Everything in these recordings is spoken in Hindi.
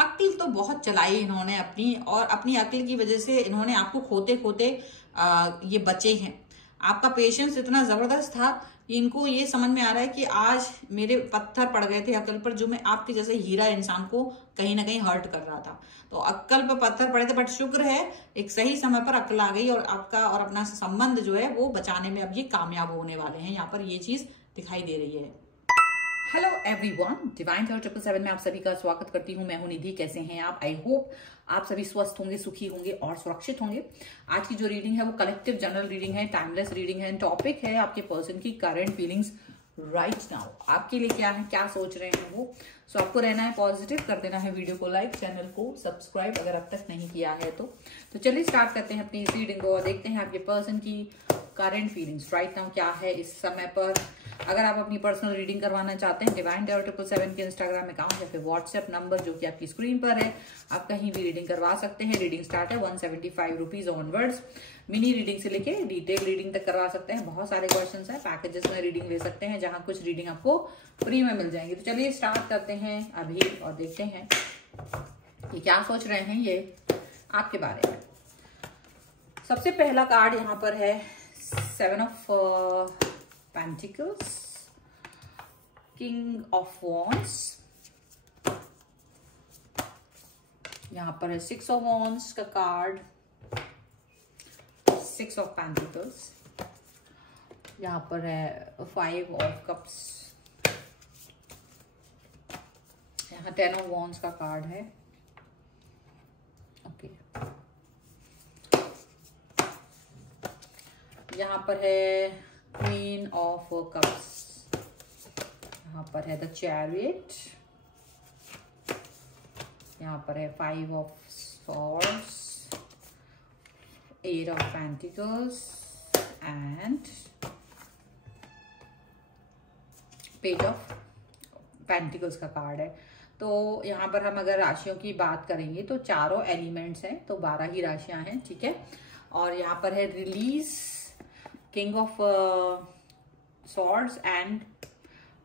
अक्ल तो बहुत चलाई इन्होंने अपनी, और अपनी अक्ल की वजह से इन्होंने आपको खोते खोते ये बचे हैं। आपका पेशेंस इतना जबरदस्त था कि इनको ये समझ में आ रहा है कि आज मेरे पत्थर पड़ गए थे अक्ल पर, जो मैं आपके जैसे हीरा इंसान को कहीं ना कहीं हर्ट कर रहा था। तो अक्ल पर पत्थर पड़े थे, बट शुक्र है एक सही समय पर अक्ल आ गई और आपका और अपना संबंध जो है वो बचाने में अब ये कामयाब होने वाले हैं। यहाँ पर ये चीज दिखाई दे रही है। हेलो एवरीवन, डिवाइन 777 में आप सभी का स्वागत करती हूँ। मैं हूँ निधि। कैसे हैं आप? आई होप आप सभी स्वस्थ होंगे, सुखी होंगे और सुरक्षित होंगे। आज की जो रीडिंग है वो कलेक्टिव जनरल रीडिंग है, टाइमलेस रीडिंग है। टॉपिक है आपके पर्सन की करंट फीलिंग्स राइट नाउ। आपके लिए क्या है, क्या सोच रहे हैं वो। सो आपको रहना है पॉजिटिव, कर देना है वीडियो को लाइक, चैनल को सब्सक्राइब अगर अब तक नहीं किया है तो चलिए स्टार्ट करते हैं अपनी इस रीडिंग को और देखते हैं आपके पर्सन की करंट फीलिंग्स राइट नाउ क्या है इस समय पर। अगर आप अपनी पर्सनल रीडिंग करवाना चाहते हैं, डिवाइन 777 के इंस्टाग्राम अकाउंट या फिर व्हाट्सएप नंबर जो कि आपकी स्क्रीन पर है, आप कहीं भी रीडिंग करवा सकते हैं। रीडिंग स्टार्ट है 175 रुपीज ऑनवर्ड्स। मिनी रीडिंग से लेके डिटेल रीडिंग तक करवा सकते हैं। बहुत सारे क्वेश्चंस हैं, पैकेजेस में रीडिंग ले सकते हैं जहां कुछ रीडिंग आपको फ्री में मिल जाएंगी। तो चलिए स्टार्ट करते हैं अभी और देखते हैं ये क्या सोच रहे हैं ये आपके बारे में। सबसे पहला कार्ड यहाँ पर है 7 of Pentacles, King of Wands, यहां पर है 6 of Wands का कार्ड, 6 of Pentacles, यहां पर है 5 of Cups, यहां 10 of Wands का कार्ड है। ओके, यहां पर है क्वीन ऑफ कप्स, यहाँ पर है द चैरियट, यहाँ पर है 5 of swords, 8 of pentacles and page of pentacles का कार्ड है। तो यहाँ पर हम अगर राशियों की बात करेंगे तो चारों एलिमेंट्स हैं, तो 12 ही राशियां हैं, ठीक है। और यहाँ पर है release, king of swords and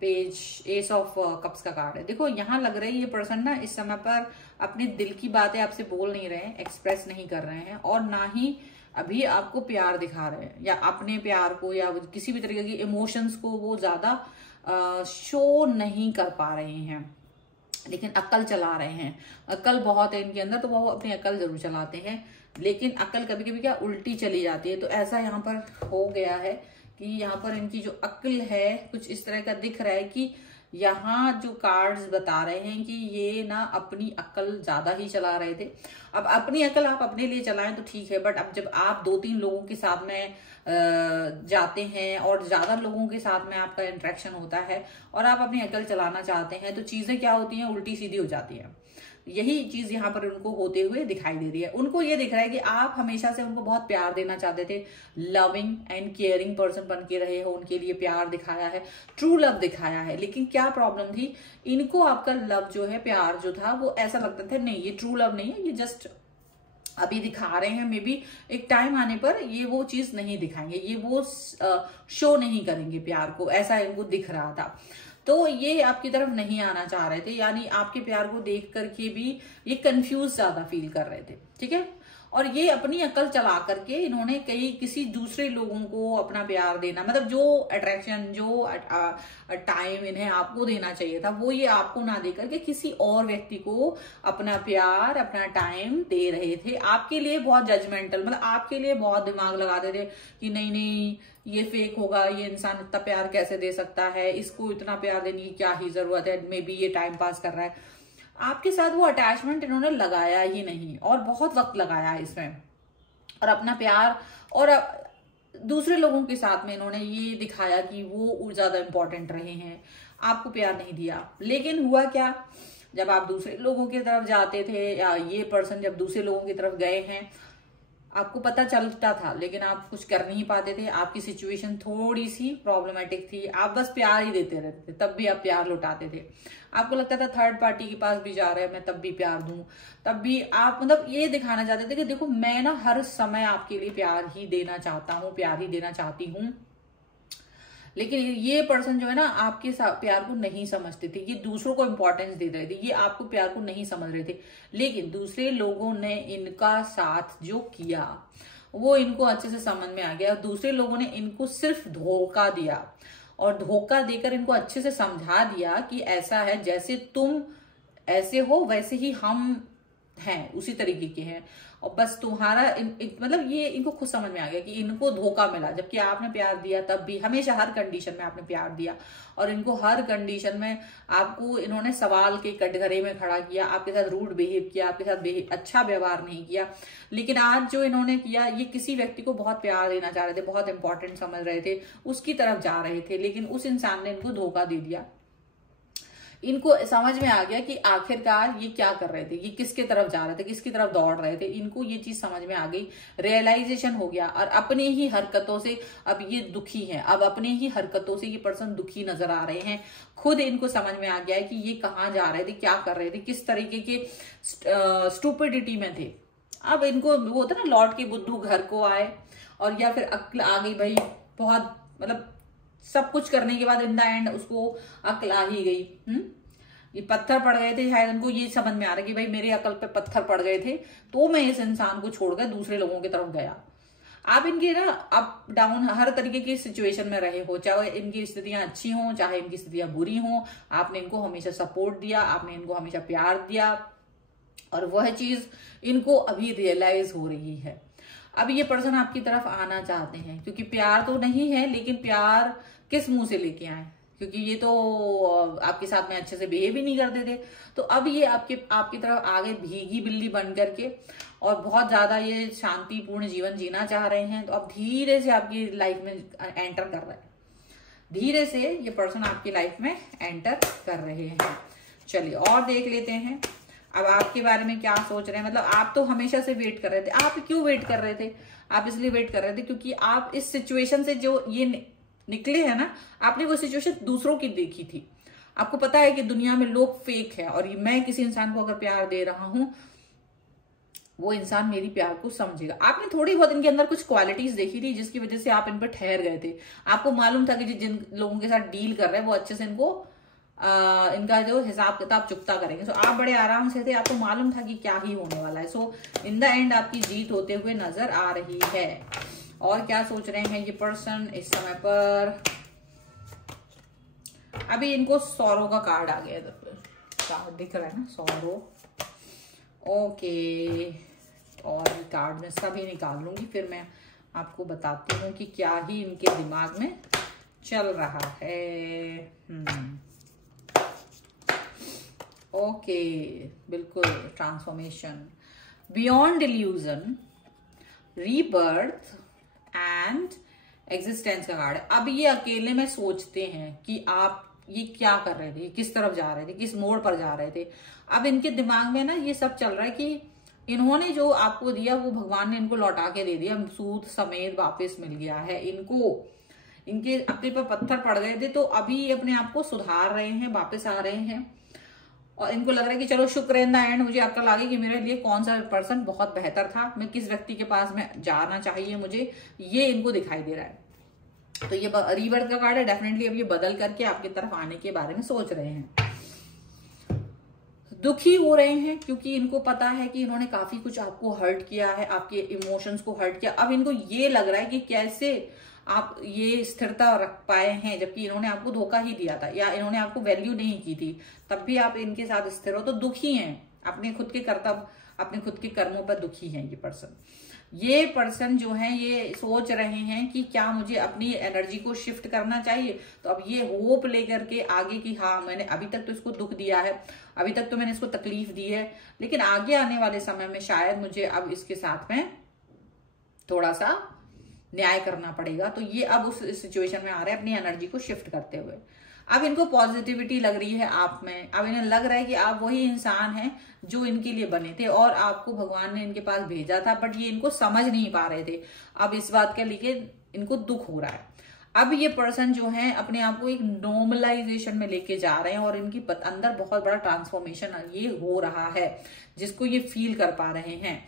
page S of cups का कार्ड है। देखो यहाँ लग रहा है ये पर्सन ना इस समय पर अपने दिल की बातें आपसे बोल नहीं रहे हैं, एक्सप्रेस नहीं कर रहे हैं, और ना ही अभी आपको प्यार दिखा रहे हैं, या अपने प्यार को या किसी भी तरीके की इमोशंस को वो ज्यादा शो नहीं कर पा रहे हैं, लेकिन अक्ल चला रहे हैं। अक्ल बहुत है इनके अंदर, तो वो अपनी अक्ल जरूर चलाते हैं, लेकिन अक्ल कभी कभी क्या उल्टी चली जाती है। तो ऐसा यहाँ पर हो गया है कि यहाँ पर इनकी जो अक्ल है कुछ इस तरह का दिख रहा है कि यहाँ जो कार्ड्स बता रहे हैं कि ये ना अपनी अक्ल ज्यादा ही चला रहे थे। अब अपनी अक्ल आप अपने लिए चलाएं तो ठीक है, बट अब जब आप 2-3 लोगों के साथ में जाते हैं और ज्यादा लोगों के साथ में आपका इंटरेक्शन होता है और आप अपनी अक्ल चलाना चाहते हैं, तो चीजें क्या होती हैं, उल्टी सीधी हो जाती हैं। यही चीज यहाँ पर उनको होते हुए दिखाई दे रही है। उनको ये दिख रहा है कि आप हमेशा से उनको बहुत प्यार देना चाहते थे, लविंग एंड केयरिंग पर्सन बन के रहे हो, उनके लिए प्यार दिखाया है, ट्रू लव दिखाया है। लेकिन क्या प्रॉब्लम थी, इनको आपका लव जो है, प्यार जो था, वो ऐसा लगता था नहीं ये ट्रू लव नहीं है, ये जस्ट अभी दिखा रहे हैं। मे बी एक टाइम आने पर ये वो चीज नहीं दिखाएंगे, ये वो शो नहीं करेंगे प्यार को, ऐसा इनको दिख रहा था। तो ये आपकी तरफ नहीं आना चाह रहे थे, यानी आपके प्यार को देख करके भी ये कंफ्यूज ज्यादा फील कर रहे थे, ठीक है। और ये अपनी अकल चला करके इन्होंने किसी दूसरे लोगों को अपना प्यार देना, मतलब जो अट्रैक्शन, जो टाइम इन्हें आपको देना चाहिए था, वो ये आपको ना दे करके किसी और व्यक्ति को अपना प्यार, अपना टाइम दे रहे थे। आपके लिए बहुत जजमेंटल, मतलब आपके लिए बहुत दिमाग लगाते थे कि नहीं नहीं ये फेक होगा, ये इंसान इतना प्यार कैसे दे सकता है, इसको इतना प्यार देने की क्या ही जरूरत है, मे बी ये टाइम पास कर रहा है। आपके साथ वो अटैचमेंट इन्होंने लगाया ही नहीं और बहुत वक्त लगाया है इसमें, और अपना प्यार और दूसरे लोगों के साथ में इन्होंने ये दिखाया कि वो ज्यादा इंपॉर्टेंट रहे हैं, आपको प्यार नहीं दिया। लेकिन हुआ क्या, जब आप दूसरे लोगों की तरफ जाते थे, या ये पर्सन जब दूसरे लोगों की तरफ गए हैं, आपको पता चलता था लेकिन आप कुछ कर नहीं पाते थे। आपकी सिचुएशन थोड़ी सी प्रॉब्लमेटिक थी, आप बस प्यार ही देते रहते थे, तब भी आप प्यार लौटाते थे। आपको लगता था थर्ड पार्टी के पास भी जा रहे हैं, मैं तब भी प्यार दूं, तब भी आप मतलब ये दिखाना चाहते थे कि देखो मैं ना हर समय आपके लिए प्यार ही देना चाहता हूँ, प्यार ही देना चाहती हूँ। लेकिन ये पर्सन जो है ना आपके प्यार को नहीं समझते थे, ये दूसरों को इंपॉर्टेंस दे रहे थे, ये आपको प्यार को नहीं समझ रहे थे। लेकिन दूसरे लोगों ने इनका साथ जो किया वो इनको अच्छे से समझ में आ गया। दूसरे लोगों ने इनको सिर्फ धोखा दिया और धोखा देकर इनको अच्छे से समझा दिया कि ऐसा है, जैसे तुम ऐसे हो वैसे ही हम हैं, उसी तरीके के हैं। और बस तुम्हारा मतलब ये इनको खुद समझ में आ गया कि इनको धोखा मिला, जबकि आपने प्यार दिया तब भी, हमेशा हर कंडीशन में आपने प्यार दिया और इनको हर कंडीशन में आपको इन्होंने सवाल के कटघरे में खड़ा किया, आपके साथ रूड बिहेव किया, आपके साथ अच्छा व्यवहार नहीं किया। लेकिन आज जो इन्होंने किया, ये किसी व्यक्ति को बहुत प्यार देना चाह रहे थे, बहुत इंपॉर्टेंट समझ रहे थे, उसकी तरफ जा रहे थे, लेकिन उस इंसान ने इनको धोखा दे दिया। इनको समझ में आ गया कि आखिरकार ये क्या कर रहे थे, ये किसके तरफ जा रहे थे, किसकी तरफ दौड़ रहे थे। इनको ये चीज समझ में आ गई, रियलाइजेशन हो गया और अपने ही हरकतों से अब ये दुखी हैं। अब अपने ही हरकतों से ये पर्सन दुखी नजर आ रहे हैं। खुद इनको समझ में आ गया है कि ये कहाँ जा रहे थे, क्या कर रहे थे, किस तरीके के स्टूपिडिटी में थे। अब इनको वो होता ना, लौट के बुद्धू घर को आए, और या फिर अक्ल आ गई भाई, बहुत मतलब सब कुछ करने के बाद इन द एंड उसको अक्ल आ ही गई। ये पत्थर पड़ गए थे, शायद उनको ये समझ में आ रहा है कि भाई मेरे अकल पे पत्थर पड़ गए थे, तो मैं इस इंसान को छोड़कर दूसरे लोगों की तरफ गया। आप इनके ना अप डाउन हर तरीके की सिचुएशन में रहे हो, चाहे इनकी स्थितियां अच्छी हों, चाहे इनकी स्थितियां बुरी हों, आपने इनको हमेशा सपोर्ट दिया, आपने इनको हमेशा प्यार दिया, और वह चीज इनको अभी रियलाइज हो रही है। अब ये पर्सन आपकी तरफ आना चाहते हैं, क्योंकि प्यार तो नहीं है, लेकिन प्यार किस मुंह से लेके आए, क्योंकि ये तो आपके साथ में अच्छे से बिहेव ही नहीं करते थे। तो अब ये आपकी तरफ आगे भीगी बिल्ली बन करके और बहुत ज्यादा ये शांतिपूर्ण जीवन जीना चाह रहे हैं। तो अब धीरे से आपकी लाइफ में एंटर कर रहे हैं, धीरे से ये पर्सन आपकी लाइफ में एंटर कर रहे हैं। चलिए और देख लेते हैं अब आपके बारे में क्या सोच रहे हैं। मतलब आप तो हमेशा से वेट कर रहे थे। आप क्यों वेट कर रहे थे? आप इसलिए वेट कर रहे थे क्योंकि आप इस सिचुएशन से जो ये निकले हैं ना, आपने वो सिचुएशन दूसरों की देखी थी। आपको पता है कि दुनिया में लोग फेक है, और मैं किसी इंसान को अगर प्यार दे रहा हूं, वो इंसान मेरी प्यार को समझेगा। आपने थोड़ी बहुत इनके अंदर कुछ क्वालिटीज देखी थी जिसकी वजह से आप इन पर ठहर गए थे। आपको मालूम था कि जिन लोगों के साथ डील कर रहे हैं वो अच्छे से इनको इनका जो हिसाब किताब चुकता करेंगे। सो आप बड़े आराम से थे, आपको मालूम था कि क्या ही होने वाला है। सो इन द एंड आपकी जीत होते हुए नजर आ रही है। और क्या सोच रहे हैं ये पर्सन इस समय पर? अभी इनको सौरों का कार्ड आ गया, इधर कार्ड दिख रहा है ना, सौरो। ओके, और कार्ड में सभी निकाल लूंगी, फिर मैं आपको बताती हूँ कि क्या ही इनके दिमाग में चल रहा है। ओके, बिल्कुल, transformation, beyond illusion, rebirth and existence का कार्ड है। अब ये अकेले में सोचते हैं कि आप ये क्या कर रहे थे, किस तरफ जा रहे थे, किस मोड़ पर जा रहे थे। अब इनके दिमाग में ना ये सब चल रहा है कि इन्होंने जो आपको दिया वो भगवान ने इनको लौटा के दे दिया, सूद समेत वापस मिल गया है इनको। इनके अक्ल पर पत्थर पड़ गए थे, तो अभी अपने आप को सुधार रहे हैं, वापस आ रहे हैं, और इनको लग रहा है कि चलो शुक्र इन द एंड मुझे अक्ल आ गई कि मेरे लिए कौन सा पर्सन बहुत बेहतर था, मैं किस व्यक्ति के पास में जाना चाहिए मुझे, ये इनको दिखाई दे रहा है। तो ये रीबर्थ का कार्ड है। डेफिनेटली अब ये बदल करके आपकी तरफ आने के बारे में सोच रहे हैं। दुखी हो रहे हैं क्योंकि इनको पता है कि इन्होंने काफी कुछ आपको हर्ट किया है, आपके इमोशंस को हर्ट किया। अब इनको ये लग रहा है कि कैसे आप ये स्थिरता रख पाए हैं, जबकि इन्होंने आपको धोखा ही दिया था या इन्होंने आपको वैल्यू नहीं की थी, तब भी आप इनके साथ स्थिर हो। तो दुखी हैं, अपने खुद के कर्तव्य, अपने खुद के कर्मों पर दुखी हैं ये पर्सन। ये पर्सन जो है ये सोच रहे हैं कि क्या मुझे अपनी एनर्जी को शिफ्ट करना चाहिए। तो अब ये होप लेकर के आगे की, हाँ मैंने अभी तक तो इसको दुख दिया है, अभी तक तो मैंने इसको तकलीफ दी है, लेकिन आगे आने वाले समय में शायद मुझे अब इसके साथ में थोड़ा सा न्याय करना पड़ेगा। तो ये अब उस सिचुएशन में आ रहे हैं अपनी एनर्जी को शिफ्ट करते हुए। अब इनको पॉजिटिविटी लग रही है आप में। अब इन्हें लग रहा है कि आप वही इंसान हैं जो इनके लिए बने थे और आपको भगवान ने इनके पास भेजा था, बट ये इनको समझ नहीं पा रहे थे। अब इस बात के लेके इनको दुख हो रहा है। अब ये पर्सन जो है अपने आप को एक नॉर्मलाइजेशन में लेके जा रहे हैं और इनकी अंदर बहुत बड़ा ट्रांसफॉर्मेशन ये हो रहा है, जिसको ये फील कर पा रहे हैं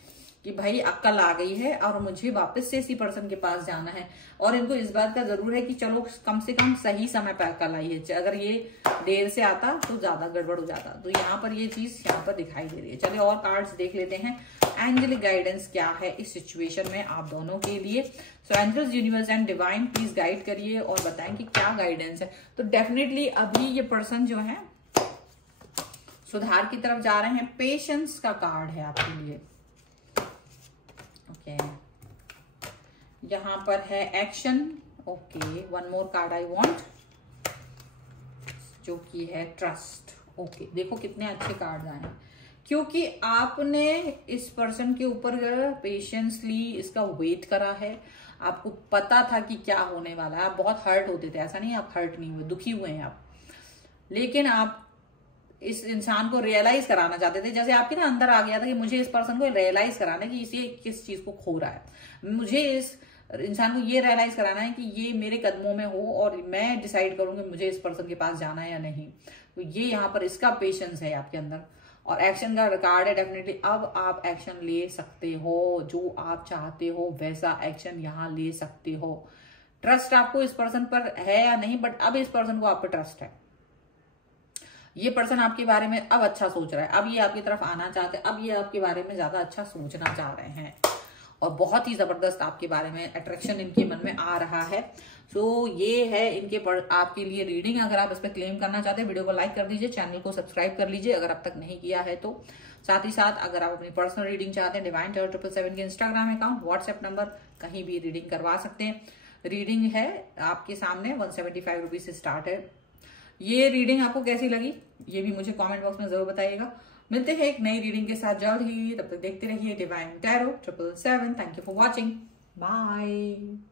कि भाई अक्ल आ गई है और मुझे वापस से इसी पर्सन के पास जाना है, और इनको इस बात का जरूर है कि चलो कम से कम सही समय पर अक्ल आई है, अगर ये देर से आता तो ज्यादा गड़बड़ हो जाता। तो यहाँ पर ये चीज यहाँ पर दिखाई दे रही है। चलिए और कार्ड्स देख लेते हैं, एंजेलिक गाइडेंस क्या है इस सिचुएशन में आप दोनों के लिए। So angels, universe and divine please guide करिए और बताएं कि क्या गाइडेंस है। तो डेफिनेटली अभी ये पर्सन जो है सुधार की तरफ जा रहे हैं। पेशेंस का कार्ड है आपके लिए। ओके, यहां पर है action. Okay, one more card I want, जो कि है ट्रस्ट। ओके, देखो कितने अच्छे कार्ड आए हैं, क्योंकि आपने इस पर्सन के ऊपर पेशेंसली इसका वेट करा है। आपको पता था कि क्या होने वाला है। आप बहुत हर्ट होते थे, ऐसा नहीं आप हर्ट नहीं हुए, दुखी हुए हैं आप, लेकिन आप इस इंसान को रियलाइज कराना चाहते थे। जैसे आपके ना अंदर आ गया था कि मुझे इस पर्सन को रियलाइज कराना है कि इसे किस चीज को खो रहा है, मुझे इस इंसान को ये रियलाइज कराना है कि ये मेरे कदमों में हो और मैं डिसाइड करूंगी मुझे इस पर्सन के पास जाना है या नहीं। तो ये यहाँ पर इसका पेशेंस है आपके अंदर, और एक्शन का कार्ड है। डेफिनेटली अब आप एक्शन ले सकते हो, जो आप चाहते हो वैसा एक्शन यहाँ ले सकते हो। ट्रस्ट आपको इस पर्सन पर है या नहीं, बट अब इस पर्सन को आप पर ट्रस्ट है। ये पर्सन आपके बारे में अब अच्छा सोच रहा है, अब ये आपकी तरफ आना चाहते हैं, अब ये आपके बारे में ज्यादा अच्छा सोचना चाह रहे हैं, और बहुत ही जबरदस्त आपके बारे में अट्रैक्शन इनके मन में आ रहा है। सो ये है इनके आपके लिए रीडिंग। अगर आप इस पर क्लेम करना चाहते हैं, वीडियो को लाइक कर दीजिए, चैनल को सब्सक्राइब कर लीजिए अगर अब तक नहीं किया है तो। साथ ही साथ अगर आप अपनी पर्सनल रीडिंग चाहते हैं, डिवाइन टेरर 777 के इंस्टाग्राम अकाउंट, व्हाट्सएप नंबर, कहीं भी रीडिंग करवा सकते हैं। रीडिंग है आपके सामने 175 रुपीज से स्टार्ट है। ये रीडिंग आपको कैसी लगी ये भी मुझे कमेंट बॉक्स में जरूर बताइएगा। मिलते हैं एक नई रीडिंग के साथ जल्द ही, तब तक देखते रहिए divine tarot 777। Thank you for watching, bye.